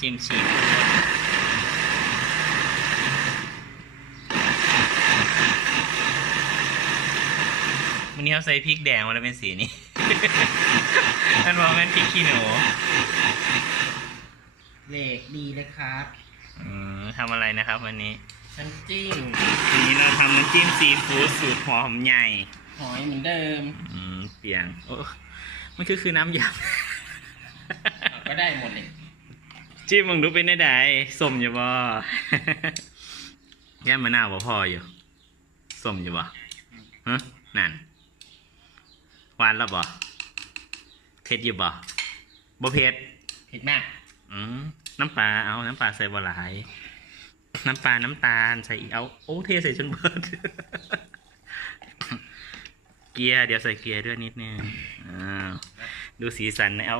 จิ้มชีฟู้ดวันนี้เขาใส่พริกแดงมาแล้วเป็นสีนี้ท่านบอกงั้นพริกขี้หนูเหล็กดีเลยครับอืมทำอะไรนะครับวันนี้น้ำจิ้มวันนี้เราทำน้ำจิ้มซีฟู้ดสูตรหอมใหญ่หอยเหมือนเดิม อืมเปียงโอ้มันคือคือน้ำยเอาก็ได้หมดเลยำ จิ้มมึงดูเป็นได้ไดสมอยู่บ่แย่มะนาวบ่พออยู่สมอยู่บ่ฮะนั่นหวานแล้วบ่เผ็ดอยู่บ่บ่เผ็ดเผ็ดมากอืมน้ำปลาเอาน้ำปลาใส่บ่หลาย น้ำปลาน้ำตาลใส่อีกเอาโอ้เทใส่จนเบิดเกียร์เดี๋ยวใส่เกียร์ด้วยนิดนึงอ้าวดูสีสันนะเอา